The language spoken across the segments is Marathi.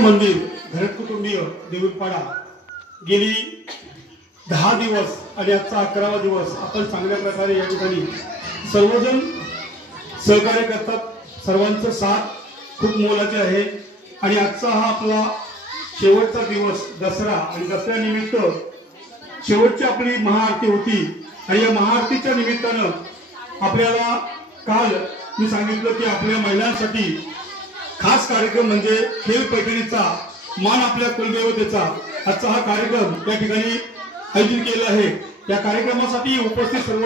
मंदिर घरत कुटुंबीय देऊळपाडा गेली 10 दिवस आणि आजचा 11वा दिवस आपण चांगल्या प्रकारे या ठिकाणी सर्वजण सहकार्य करतात। सर्वांचं साथ खूप मोलाचे आहे आणि आजचा हा आपला शेवटचा दिवस दसरा आणि दसऱ्यानिमित्त शेवटची आपली महाआरती होती आणि या महाआरतीच्या निमित्तानं आपल्याला काल मी सांगितलं की आपल्या महिलांसाठी खास कार्यक्रम म्हणजे खेळ पैठणीचा मान आपल्या कुलदेवतेचा आजचा हा कार्यक्रम या ठिकाणी आयोजित केला आहे। या कार्यक्रमासाठी उपस्थित सर्व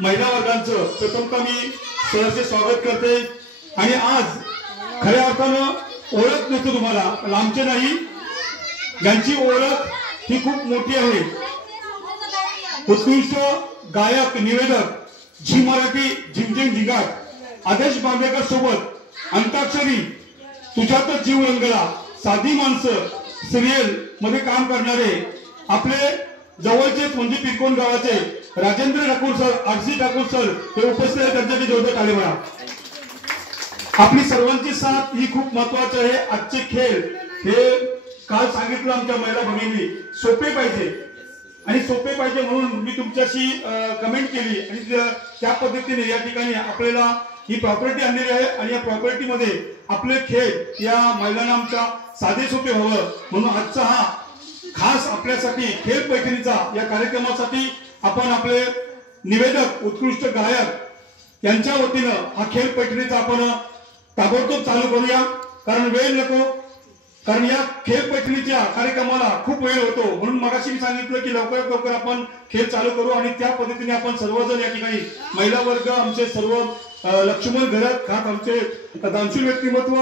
महिला वर्गांचं प्रथमतः मी सहर्ष स्वागत करते आणि आज खऱ्या अर्थानं ओळख देतो तुम्हाला, लांबचे नाही, ज्यांची ओळख ही खूप मोठी आहे। उत्कृष्ट गायक निवेदक झी मराठी झिंझिंग झिंगाट आदेश बांदेकर सोबत अंताक्षरी तुझ्यातच जीव रंगला साधी माणसं सिरियल मध्ये काम करणारे आपले जवळचे म्हणजे पिरकोन गावाचे Rajendra Thakur sir, RC Thakur sir हे उपस्थित आहेत, त्यांच्याकडे जोरदार टाळी म्हणा। आपली सर्वांची साथ ही खूप महत्वाची आहे। आजचे खेळ हे काल सांगितलं आमच्या महिला भगिनी सोपे पाहिजे आणि सोपे पाहिजे म्हणून मी तुमच्याशी कमेंट केली आणि त्या पद्धतीने या ठिकाणी आपल्याला ही प्रॉपर्टी आणलेली आहे आणि या प्रॉपर्टी मध्ये आपले खेळ या महिलांना आमच्या साधे सोपे व्हावं म्हणून आजचा हा खास आपल्यासाठी खेळ पैठणीचा या कार्यक्रमासाठी आपण आपले निवेदक उत्कृष्ट गायक यांच्या वतीनं हा खेळ पैठणीचा आपण ताबडतोब चालू करूया, कारण वेळ नको, कारण या खेळ पैठणीच्या कार्यक्रमाला खूप वेळ होतो म्हणून मगाशी मी सांगितलं की लवकरात लवकर आपण खेळ चालू करू आणि त्या पद्धतीने आपण सर्वजण या ठिकाणी महिला वर्ग आमचे सर्व लक्ष्मण घरात खात आमचे दानशूर व्यक्तिमत्व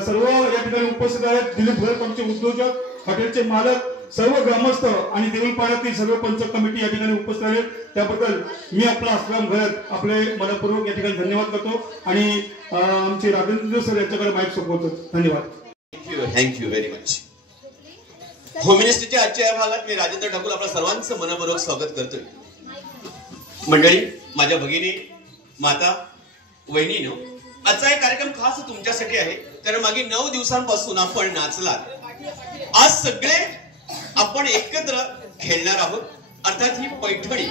सर्व या ठिकाणी उपस्थित आहेत। दिलीप घरात आमचे उद्योजक, हॉटेलचे मालक, सर्व ग्रामस्थ आणि देऊळपाड्यातील सर्व पंच कमिटी या ठिकाणी उपस्थित आहेत। त्याबद्दल मी आपला आश्रम घरात आपले मनपूर्वक या ठिकाणी धन्यवाद करतो आणि आमचे राजेंद्र सर यांच्याकडे माईक सोपवतो। धन्यवाद। Thank you very much. होम मिनिस्ट्रीच्या आजच्या या भागात मी राजेंद्र ठाकूर आपल्या सर्वांचं मनपूर्वक स्वागत करतोय। मंडळी, माझ्या भगिनी, माता, वहिनीनो, आजचा एक कार्यक्रम खास तुमच्यासाठी आहे, कारण मागे 9 दिवसांपासून आपण नाचलात। आज सगळे आपण एकत्र खेळणार आहोत, अर्थात ही पैठणी।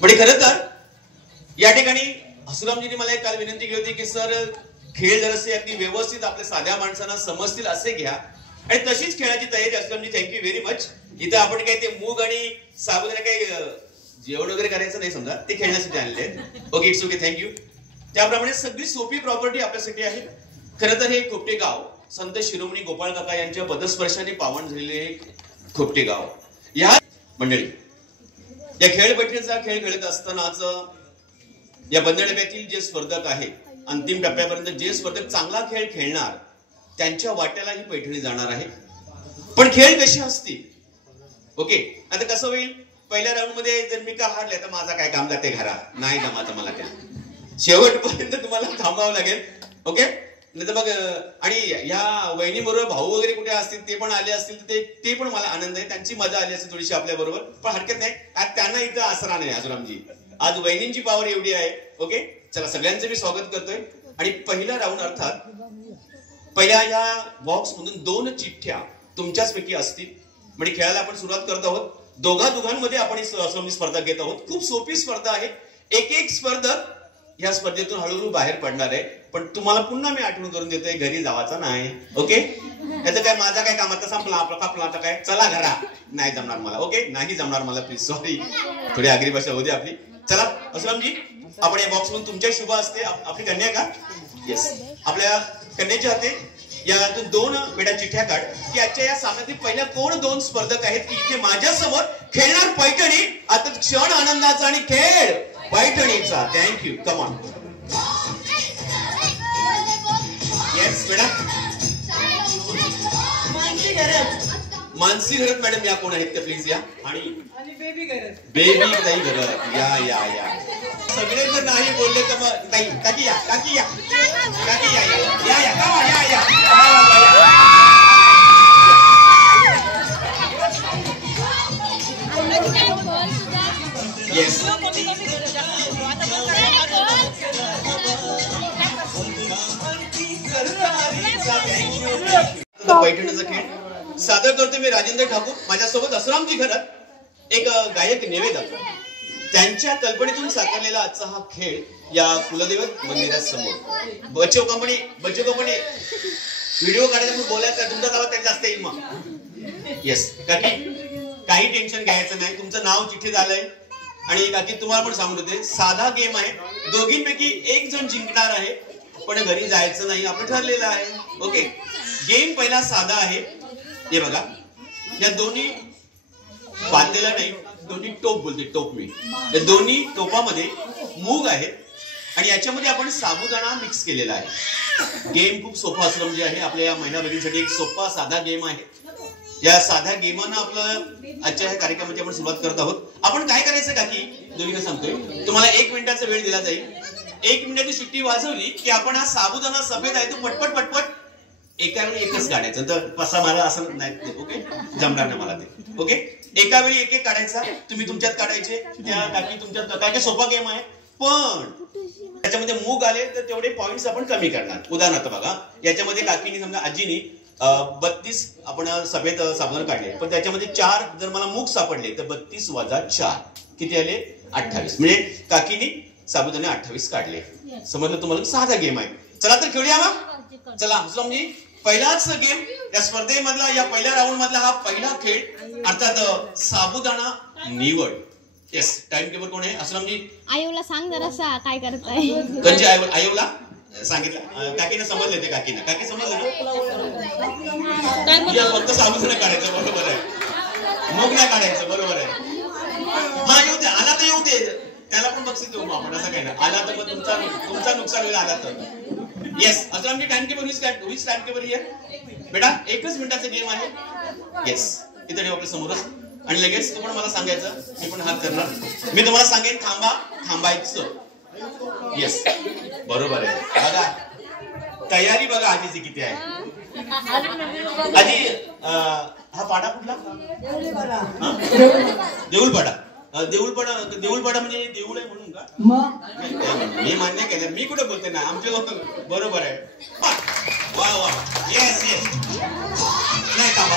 म्हणजे खरं तर या ठिकाणी हसुरामजींनी मला काल विनंती केली होती की सर खेळ जरासे अगदी व्यवस्थित आपल्या साध्या माणसांना समजतील असे घ्या आणि तशीच खेळाची तयारी। हसुरामजी थँक्यू व्हेरी मच। इथं आपण काही ते मूग आणि साबुदाणा काही जेवण वगैरे करायचं नाही, समजा ते खेळण्यासाठी आणले आहेत। Okay, it's okay, thank you. त्याप्रमाणे सगळी सोपी प्रॉपर्टी आपल्यासाठी आहे। खरं तर हे खोपटे गाव संत शिरोमणी गोपाळ काका यांच्या पदस्पर्शाने पावन झालेले खोपटे गाव। या मंडळी, या खेळ पैठणीचा खेळ खेळत असतानाच या बंदडब्यातील जे स्पर्धक आहेत, अंतिम टप्प्यापर्यंत जे स्पर्धक चांगला खेळ खेळणार त्यांच्या वाट्याला ही पैठणी जाणार आहे। पण खेळ कशी असतील? ओके, आता कसं होईल, पहिल्या राऊंड मध्ये जर मी का हारले तर माझा काय काम जाते घरात, नाही जमाचं मला त्या शेवटपर्यंत तुम्हाला थांबावं लागेल। ओके, नाही तर मग आणि ह्या वहिनी बरोबर भाऊ वगैरे कुठे असतील ते पण आले असतील तर ते पण मला आनंद आहे, त्यांची मजा आली असेल थोडीशी आपल्या बरोबर, पण हरकत नाही। आज त्यांना इथं आसरा नाही हसुरामजी, आज वहिनींची पावर एवढी आहे। ओके, चला सगळ्यांचं मी स्वागत करतोय आणि पहिला राऊंड अर्थात पहिल्या या बॉक्स मधून 2 चिठ्ठ्या तुमच्याचपैकी असतील। म्हणजे खेळायला आपण सुरुवात करत आहोत। दोघांमध्ये आपण ही स्पर्धा घेत आहोत। खूप सोपी स्पर्धा आहे। एक स्पर्धक या स्पर्धेतून हळूहळू बाहेर पडणार आहे, पण तुम्हाला पुन्हा मी आठवण करून देतोय घरी जावाचा नाही। ओके, याचं काय माझा काय काम आता संपला आपला आता काय चला घरा, नाही जमणार मला। ओके, नाही जमणार मला, प्लीज सॉरी, थोडी आगरी भाषा होती आपली। चला हसुरामजी, आपण या बॉक्स मधून तुमच्या शुभ असते आपली कन्या का? येस, आपल्या कन्याच्या हाते यातून 2 बेटा चिठ्ठ्या काढ की आजच्या या सामन्यातील पहिल्या कोण 2 स्पर्धक आहेत की इथे माझ्या समोर खेळणार पैठणी। आता क्षण आनंदाचा आणि खेळ पैठणीचा। Thank you, come on. येस बेटा, मानसी घरात मॅडम या कोण आहेत त्या प्लीज या, आणि बेबी ताई घरात या या या। सगळे जर नाही बोलले तर मग ताई काकी या काकी या काकी या या या का या या येस सादर करतो मी राजेंद्र ठाकूर. माझ्यासोबत असरामजी घरत एक गायक निवेदक त्यांच्या कल्पनेतून साकारलेला आजचा हा खेळ या कुलदैवत मंदिरासमोर. बच्चो कंपनी व्हिडिओ काढायचा म्हणून बोलायचं तुमचा आवाज त्यात जास्त येईल मग. येस काकी काही टेन्शन घ्यायचं नाही. तुमचं नाव चिठ्ठीत आलंय आणि काकी तुम्हाला पण सांगून देते साधा गेम आहे. दोघींपैकी एक जण जिंकणार आहे पण घरी जायचं नाही आपलं ठरलेलं आहे. ओके गेम पहिला साधा आहे. हे बघा या दोन्ही बांधलेला नाही दोन्ही टोप बोलते टोप मी या दोन्ही टोपामध्ये मूग आहे आणि याच्यामध्ये आपण साबुदाणा मिक्स केलेला आहे. गेम खूप सोपा असलं म्हणजे आहे आपल्या या महिला भगिनीसाठी एक सोपा साधा गेम आहे. या साध्या गेमानं आपलं आजच्या या कार्यक्रमाची आपण सुरुवात करत आहोत. आपण काय करायचं काकी दोघींना सांगतोय तुम्हाला 1 मिनिटाचा वेळ दिला जाईल. 1 मिनिटाची शिट्टी वाजवली की आपण हा साबुदाणा सफेद आहे तो पटपट एका वेळी एकच काढायचं. तर पसा मला असं नाही ओके जमणार नाही मला ते. ओके एका वेळी एक काढायचा. तुम्ही तुमच्यात काढायचे त्या काकी तुमच्यात. काय सोपा गेम आहे पण त्याच्यामध्ये मूग आले तर तेवढे पॉइंट्स आपण कमी करणार. उदाहरणार्थ बघा याच्यामध्ये काकीने समजा आजीनी 32 आपण सफेद साबुदाणा काढले पण त्याच्यामध्ये 4 जर मला मूग सापडले तर 32 वजा 4 किती आले 28. म्हणजे काकीने साबुदाणे 28 काढले. समजलं तुम्हाला. साधा गेम आहे. चला तर खेळूया मग. चला असलमजी पहिलाच गेम या स्पर्धेमधला या पहिल्या राऊंड मधला हा पहिला खेळ अर्थात साबुदाणा निवड. येस टाइम टेबल कोण आहे असलमजी. आयोला सांग जरासा काय करताय. कंची आयोला सांगितलं काकीने समजले ते काकीने काकी समजलं ना. फक्त साबुदाणा काढायचं बरोबर आहे. मूग नाही काढायचं बरोबर आहे. हा येऊ दे आला तर येऊ दे त्याला पण बक्षीस देऊ मग आपण असं काही नाही. आला तर मग तुमचा नुकसान होईल आला तर. येस असलमजी टाइम टेबल वीस टाइम टेबल ये बेटा 1च मिनिटाचा गेम आहे. येस इथे ठेव आपल्या समोरच आणि लगेच तुम्हाला मला सांगायचं मी पण हात करणार. मी तुम्हाला सांगेन थांबायचं. येस बरोबर आहे. बघा तयारी बघा आजीची किती आहे. आजी हा पाडा कुठला देऊळपाडा म्हणजे देऊळ आहे म्हणून का. मी मान्य केलं मी कुठे बोलते ना आमच्या बरोबर आहे. वा वा येस येस नाही थांबा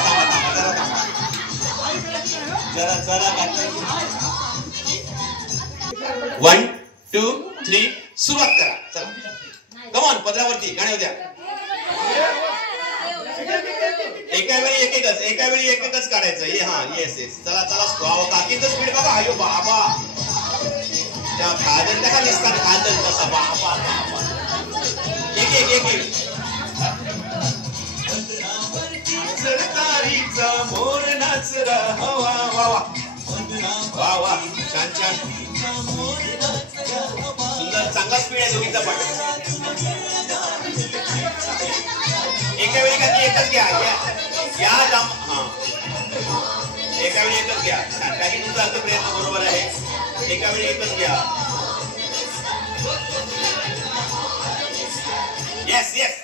जरा 1 2 3 सुरुवात करा. चला कमॉन पदरावरती गाणे होत्या. एका वेळी एकच काढायचं. हा येस येस चला काकीचं स्पीड बघा. अयो बाबा त्या खादल का निसतात खादल तसा बाबा एक सरकारीचा मोर नाचरा हवा वा वा छान सुंदर चांगला स्पीड आहे दोघींचा पण. एका वेळी काकी एकच घ्या या जाम हा एका वेळी एकच घ्या. काही तुमचा अगदी प्रयत्न बरोबर आहे. एका वेळी एकच घ्या. येस येस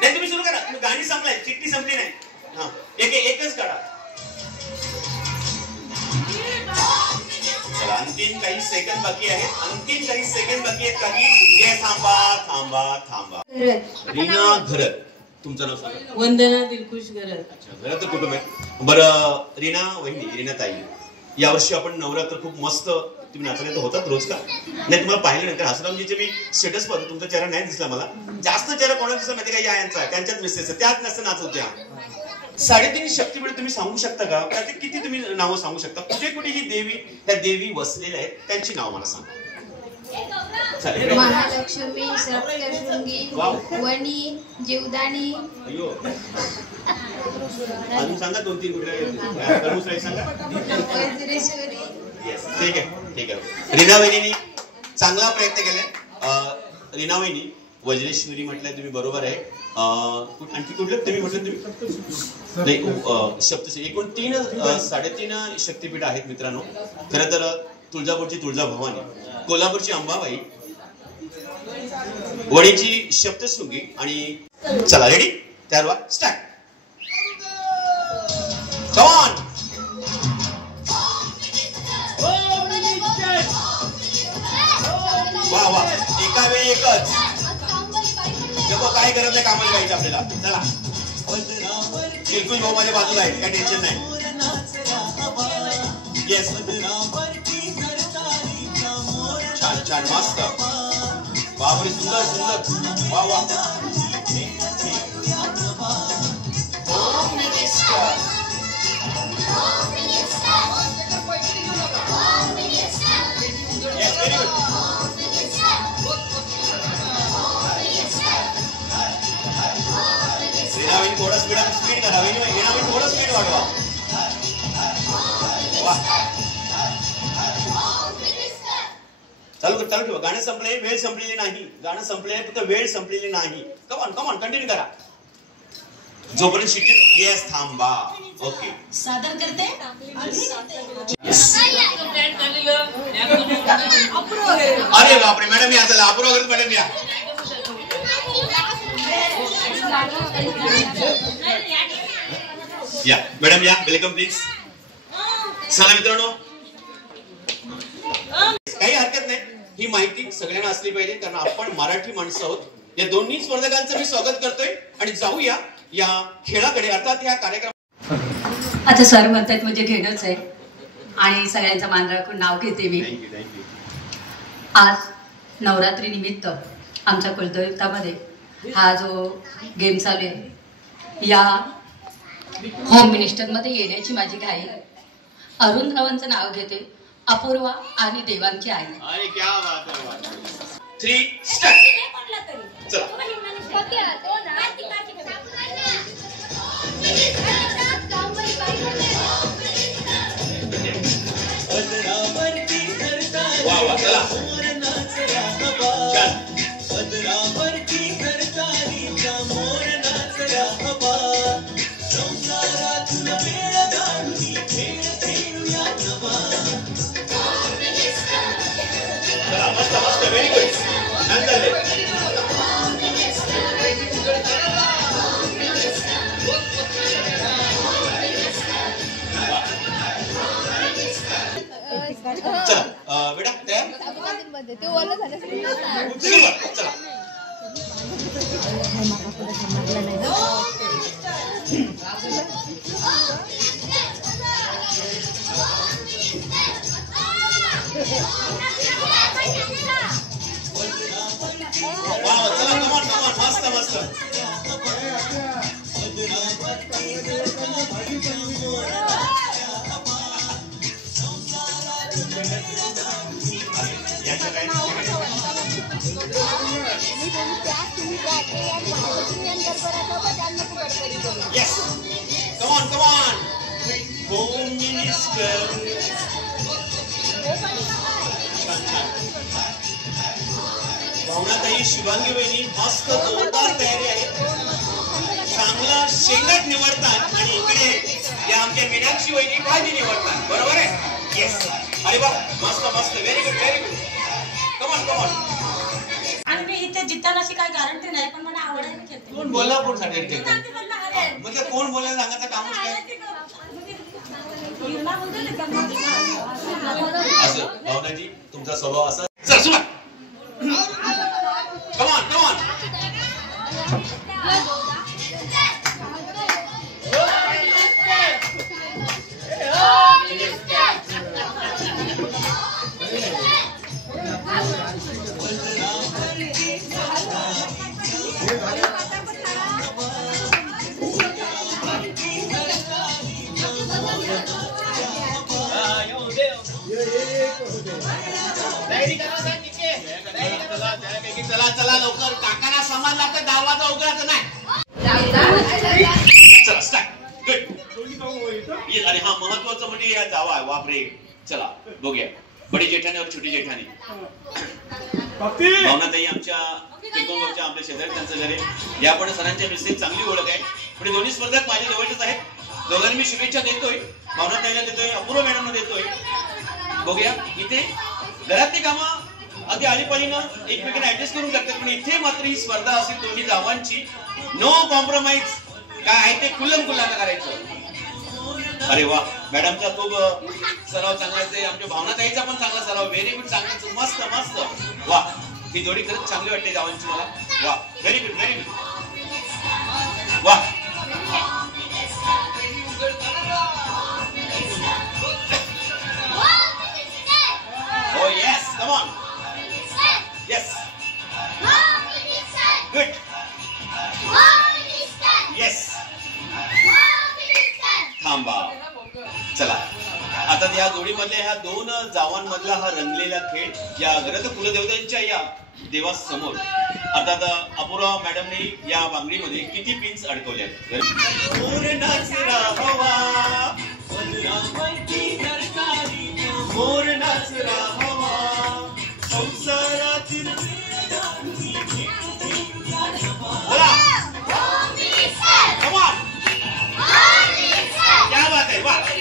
नाही तुम्ही सुरू करा. तुम्ही गाणी संपलाय चिठ्ठी संपली नाही. हा एकच काढा. चला आणखीन काही सेकंद बाकी आहेत. काही थांबा. रीना घरत तुमचं नाव सांगा. वंदना दिलखुश घरत. अच्छा घरात कुटुंब आहे. बरं रीना ताई यावर्षी आपण नवरात्र खूप मस्त तुम्ही नाचले तर होतात रोज का नाही. तुम्हाला पाहिलं नंतर हसरामजीचे मी स्टेटस पाहतो तुमचा चेहरा नाही दिसला मला. जास्त चेहरा कोणाचा दिसला माहिती का यांचा त्यांच्याच मिसेस त्याच नसतं नाच होत्या. 3.5 शक्तीपीठ तुम्ही सांगू शकता का. त्याचे किती तुम्ही नावं सांगू शकता. कुठे ही देवी वसलेल्या आहेत त्यांची नाव मला सांगा. महालक्ष्मी सप्तशृंगी वणी जीवदानी. अजून सांगा 2-3 कुठे सांगा. वज्रेश्वरी. ठीक आहे रीना वहिनी चांगला प्रयत्न केलाय. रीना वहिनी वज्रेश्वरी म्हटलंय तुम्ही बरोबर आहे. आणखी कुठलं तुम्ही म्हटलं तुम्ही सप्तशृंगी एकूण 3.5 शक्तीपीठ आहेत मित्रांनो. खरं तर तुळजापूरची तुळजाभवानी, कोल्हापूरची अंबाबाई, वणीची सप्तशृंगी आणि चला रेडी त्यावर स्टार्ट. Come on. वा वा एका वेळी एकच. काय गरज आहे कामाला जायचं आपल्याला. चला दिलखुश भाऊ माझ्या बाजूला आहेत, काय टेन्शन नाही. येस, छान छान मस्त, बापरे सुंदर सुंदर, वा वा. Yes, very good. श्रीनाविन थोडं स्पीड करा, विनाविन थोडं स्पीड वाढवा. वा, चालू ठेवा. गाणं संपले, वेळ संपलेली नाही. गाणं संपले, फक्त वेळ संपलेली नाही. कमॉन कमॉन कंटिन्यू करा. जोपर्यंत शिट्टी. येस, थांबा. ओके, सादर करते. अरे बापरे मॅडम या, चला अपूर्व करत मॅडम या. या मॅडम या, वेलकम प्लीज. चला मित्रांनो, काही हरकत नाही, ही माहिती सगळ्यांना असली पाहिजे, कारण आपण मराठी माणसं आहोत. या दोन्ही स्पर्धकांचं मी स्वागत करतोय आणि जाऊया या खेळाकडे, अर्थात या कार्यक्रम. आता सर म्हणतात म्हणजे घेणंच आहे आणि सगळ्यांचा मान राखून नाव घेते मी. आज नवरात्री निमित्त आमच्या कुलदेवतामध्ये हा जो गेम चालू आहे, या होम मिनिस्टरमध्ये येण्याची माझी घाई. अरुण रावांचं नाव घेते, अपूर्वा आणि देवांची आई. अरे क्या बात है. 3 स्टार्ट. चला. वा वा, चला. मस्त मस्त, व्हेरी गुड. छान चाललंय. चला बेटा तयार. सुरुवात. चला. वाव, चला कमॉन कमॉन, मस्त मस्त. Yes, come on, come on. Home Minister. भावनाताई, Shivangi वहिनी मस्त जोरदार तयारी आहे. चांगला शेंगट निवडतात आणि इकडे या आमच्या मीनाक्षी वहिनी भाजी निवडतात. बरोबर आहे. येस, अरे वा, मस्त मस्त, very good very good. Come on come on. आणि मी इथे जिताना अशी काही गॅरंटी नाही, पण मला आवड आहे. कोण बोलला, कोण साठी म्हणजे कोण बोलायला सांगायचं कामच काय असं. भावनाजी, तुमचा स्वभाव असा. चल सुरुवात. Come on come on. चला चला लवकर, काकांना सामान लागतं, दरवाजा उघडायचा नाही. चला स्टार्ट. गुड. अरे हा महत्वाचं म्हणजे या जावा. बापरे. चला बघूया. बडी जेठाणी और छोटी जेठाणी. भावनाताई आमच्या पिंपळगावच्या आपल्या शेजारी त्यांचं घर आहे. या पण सरांच्या मिसेस चांगली ओळख आहे. पण दोन्ही स्पर्धक माझ्या जवळचेच आहेत. दोघांनी मी शुभेच्छा देतोय. भावनाताईला देतोय, अपूर्व मॅडमना देतोय. बघूया इथे घरातली कामं अगदी आळीपाळीनं एकमेकांना ऍडजस्ट करून करतात, पण इथे मात्र ही स्पर्धा असेल दोन्ही गावांची. No compromise. काय आहे ते खुल्लम-खुल्लानं करायचं. अरे वा, मॅडमचा खूप सराव चांगला आहे. आमच्या भावनाताईचा पण चांगला सराव. Very good. चांगला, मस्त मस्त. वा, ही जोडी खरंच चांगली वाटते गावांची मला. वा, व्हेरी गुड व्हेरी गुड. वा चला आता या जोडीमधल्या ह्या दोन जावांमधला हा रंगलेला खेळ या घरात कुलदेवतांच्या या देवासमोर अर्थात अपूर्वा मॅडमने या बांगडीमध्ये किती पिन्स अडकवल्या क्या बात है वाह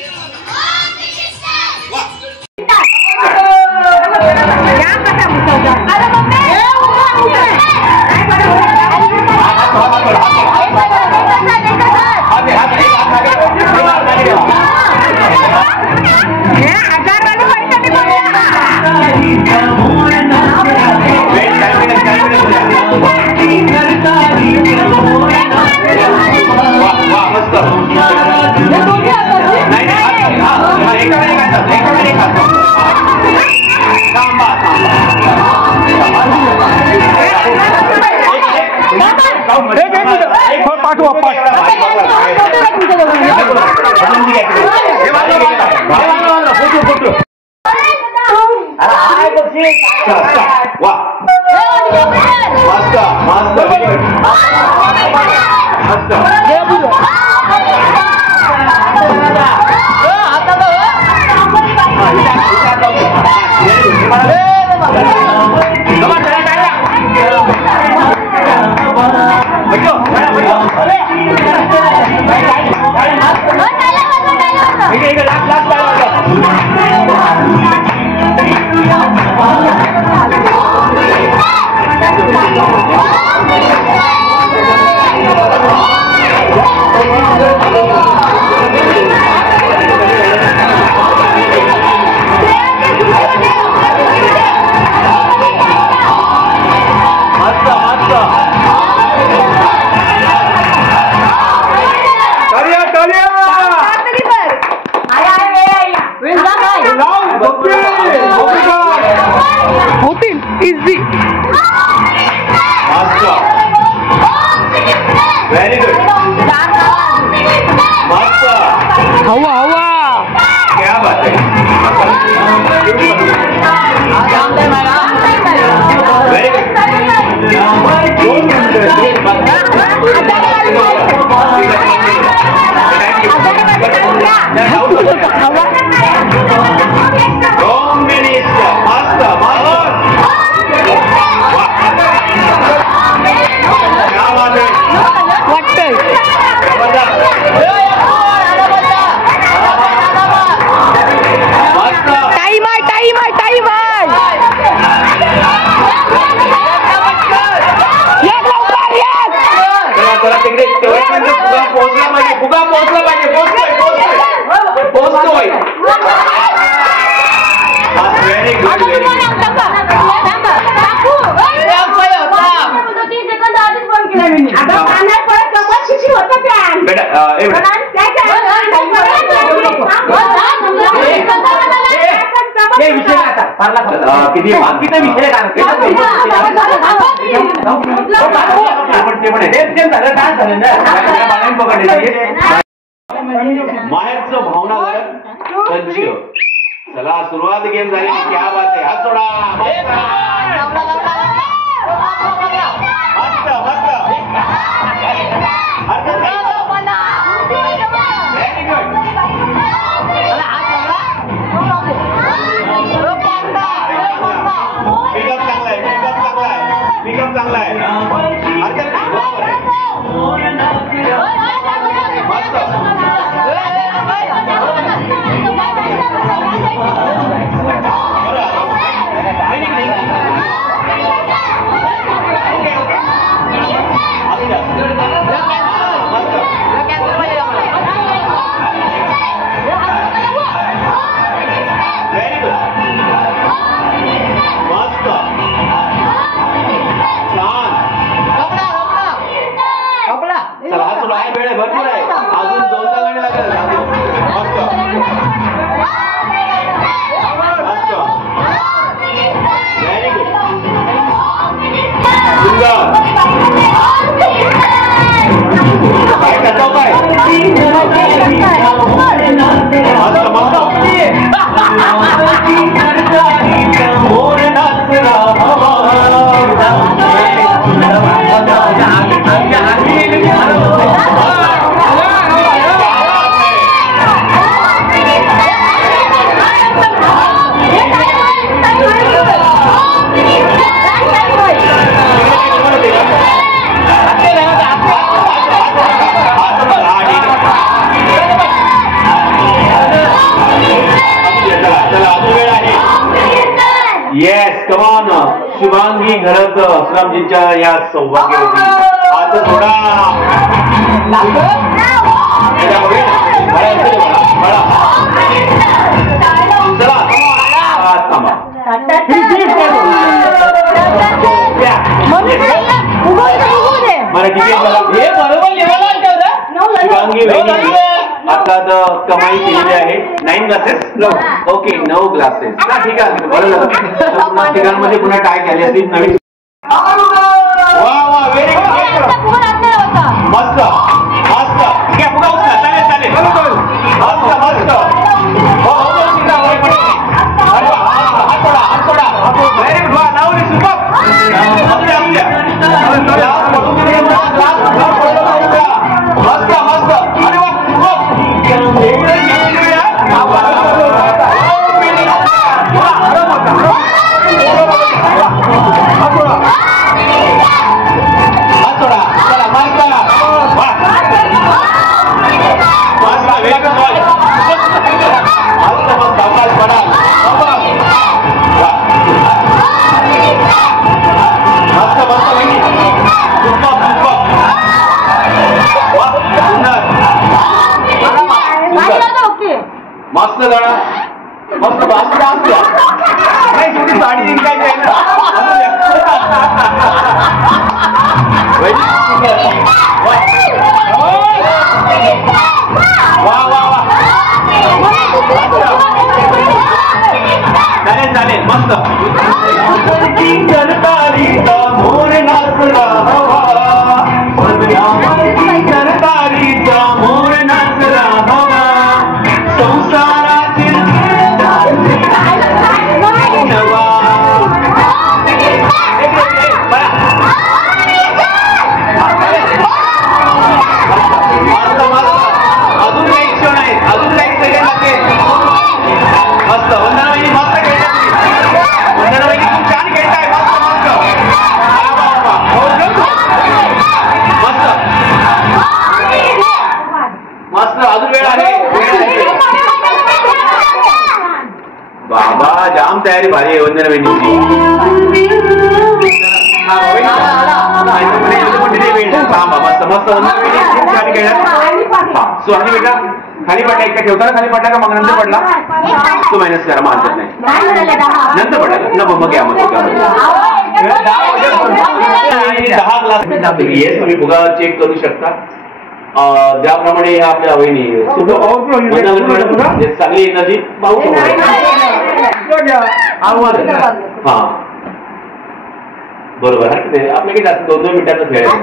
Very good. हवा हवा क्या बात है वेरी किती बाकीचा विषय माहेरचं भावना चला सुरुवात गेम झाली क्या बात आहे हात सोडा पिकअप चांगला आहे हरकत नाही बरोबर आहे मस्त येस कमान शुभांगी घरत असलामजींच्या या सौभाग्यवती हात थोडा आता कमाई केलेली आहे 9 ग्लासेस ओके 9 ग्लासेस ठीक आहे बरं झालं तिघांमध्ये पुन्हा टाय केली असती नवीन वा वा व्हेरी गुड मस्त मस्त ठीक आहे पुन्हा उचला चालेल चालेल मस्त मस्त हो हात सोडा व्हेरी गुड वा लावली सुपर मस्त मस्त अरे वा मस्त गाणं मस्त मस्त डान्स द्या नाही शेवटी साडी जिंकायची आहे ना वा वा वा चालेल चालेल मस्त सरकारीचा मोर नाचला हवा सरकारीचा मोर नाचला हवा संसारातील अजून काही क्षण आहे अजून काही सेकंड लागते मस्त वंदना वहिनी मस्त खेळताय वंदना वहिनी खूप छान खेळताय मस्त मस्त मस्त अजून वेळ आहे बाबा जाम तयारी भारी आहे वंदना वहिनीची सुहानी बेटा खाली पडला एक ठेवताना खाली पडला का मग नंतर पडला तो मायनस करा मग हरकत नाही नंतर पडला नको मग या मग 10 ग्लास येस तुम्ही फुगा चेक करू शकता ज्याप्रमाणे आपल्या वहिनी चांगली एनर्जी पाहू हा बरोबर आपल्याकडे जास्त 2-2 मिनिटाचा खेळ आहे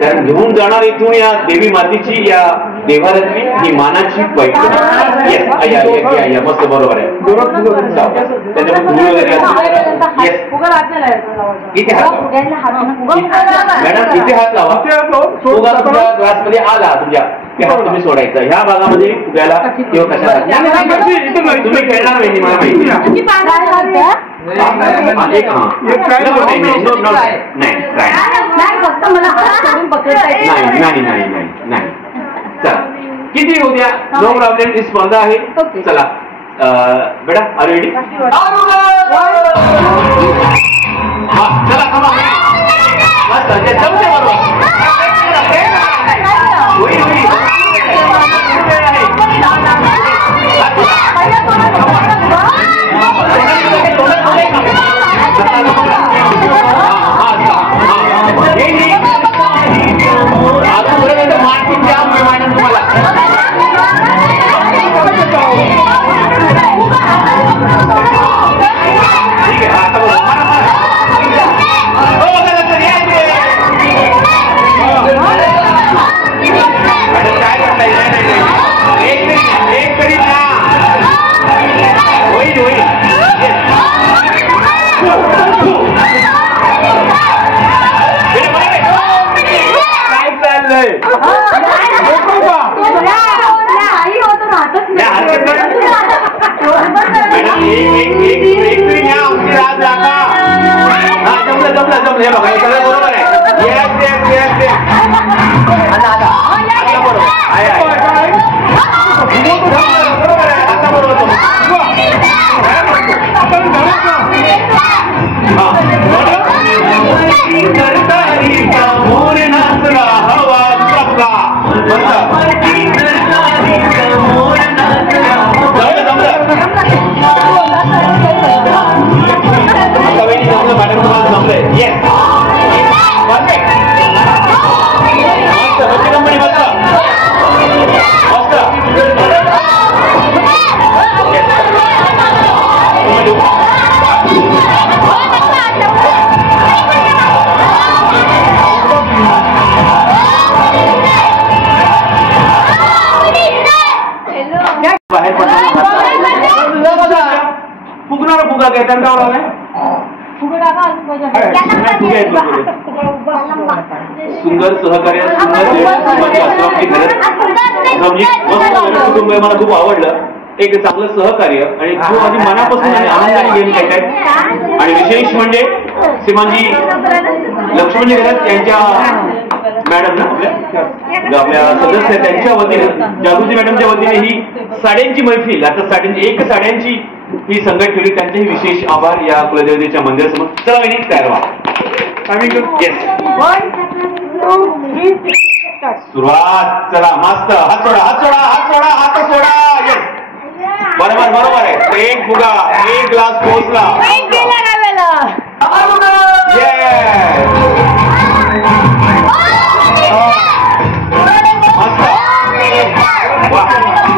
कारण घेऊन जाणार इथून या देवी मातीची या देवारातली ही मानाची पैठणी येस मस्त बरोबर आहे त्याच्यामध्ये धूळ वगैरे इथे मॅडम इथे हात लावा फुगा तुमच्या ग्लासमध्ये आला तुमच्या हात तुम्ही सोडायचा ह्या भागामध्ये फुग्याला किंवा कशाला तुम्ही खेळणार नाही मला माहिती नाही चला किती उद्या 9 राऊंड स्पर्धा आहे चला बेटा रेडी हा चला बरोबर फुगणार फुगा काय त्यांच्यावर आलाय सुंदर सहकार्य कुटुंब मला खूप आवडलं. एक चांगलं सहकार्य आणि खूप आधी मनापासून आणि आनंदाने गेम खेळतायत. आणि विशेष म्हणजे श्रीमानजी लक्ष्मणजी घरात यांच्या मॅडम ना आपल्या सदस्य त्यांच्या वतीने जागृती मॅडमच्या वतीने ही साड्यांची मैफिल आता साड्यांची ही संघट ठेवली. त्यांचेही विशेष आभार या कुलदेवतेच्या मंदिरासमोर. चला वहिनी तयार व्हा. सुरुवात. चला मस्त. हात सोडा हात सोडा हात सोडा हात सोडा. येस बरोबर बरोबर आहे. एक फुगा एक ग्लास पोचला. मस्त वा बरोबर आहे.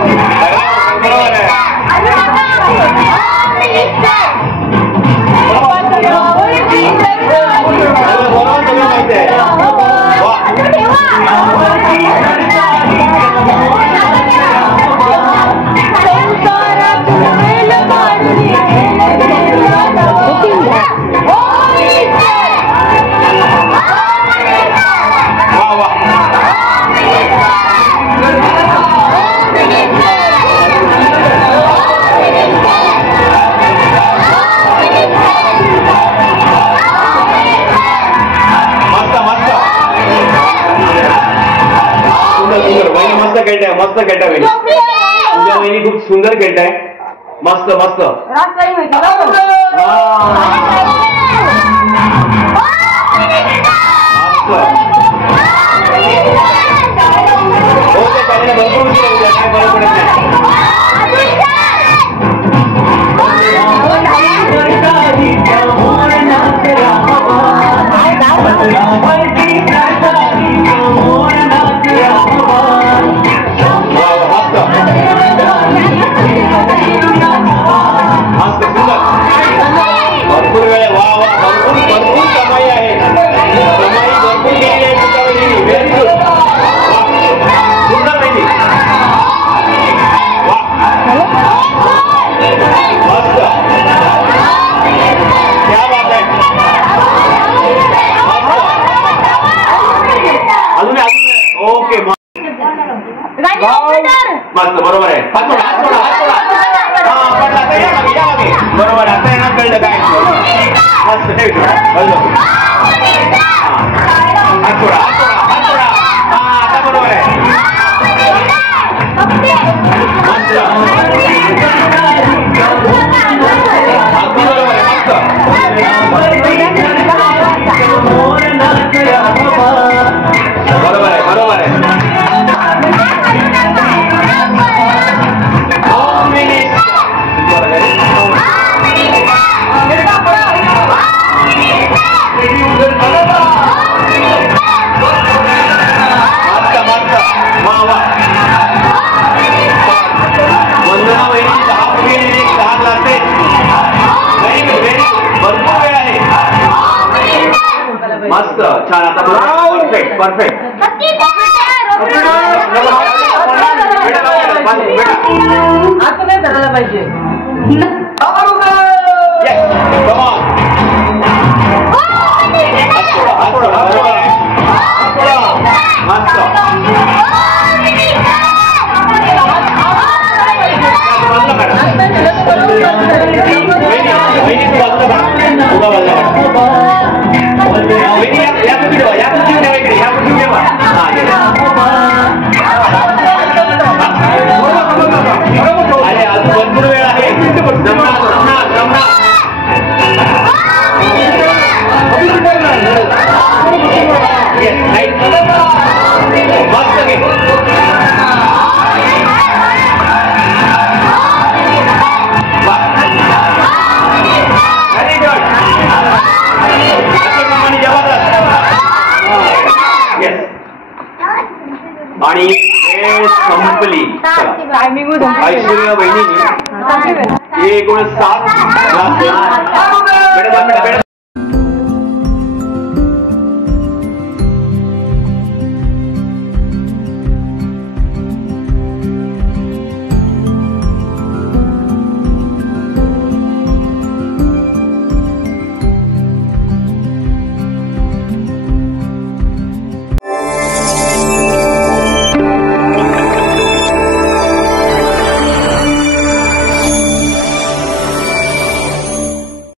मस्त खेळताय वहिनी. तुझ्या वहिनी खूप सुंदर खेळताय. मस्त मस्त. हो ते त्याने भरपूर काय बरं पडत नाही. भरपूर वेळ वा वा भरपूर भरपूर कमाई आहे. कमाई भरपूर केली आहे तुझ्या वहिनी. Very good. सुंदर वहिनी. वा मस्त. क्या बात आहे. अजून अजून ओके मस्त बरोबर आहे. हात सोडा हात सोडा हात सोडा. बरोबर आता येणार कळलं काय. मस्त हात सोडा हात सोडा हात सोडा. हा आता बरोबर आहे. मस्त अगदी बरोबर आहे. मस्त बरोबर आहे बरोबर आहे. वंदना वहिनी 10 फुगे 10 ग्लासेस. भरपूर वेळ आहे. मस्त छान. आता परफेक्ट परफेक्ट. धरायला पाहिजे. भरपूर वेळ आहे. Very good. वेळ संपली. ऐश्वर्या वहिनी हे एकूण 7 मॅडम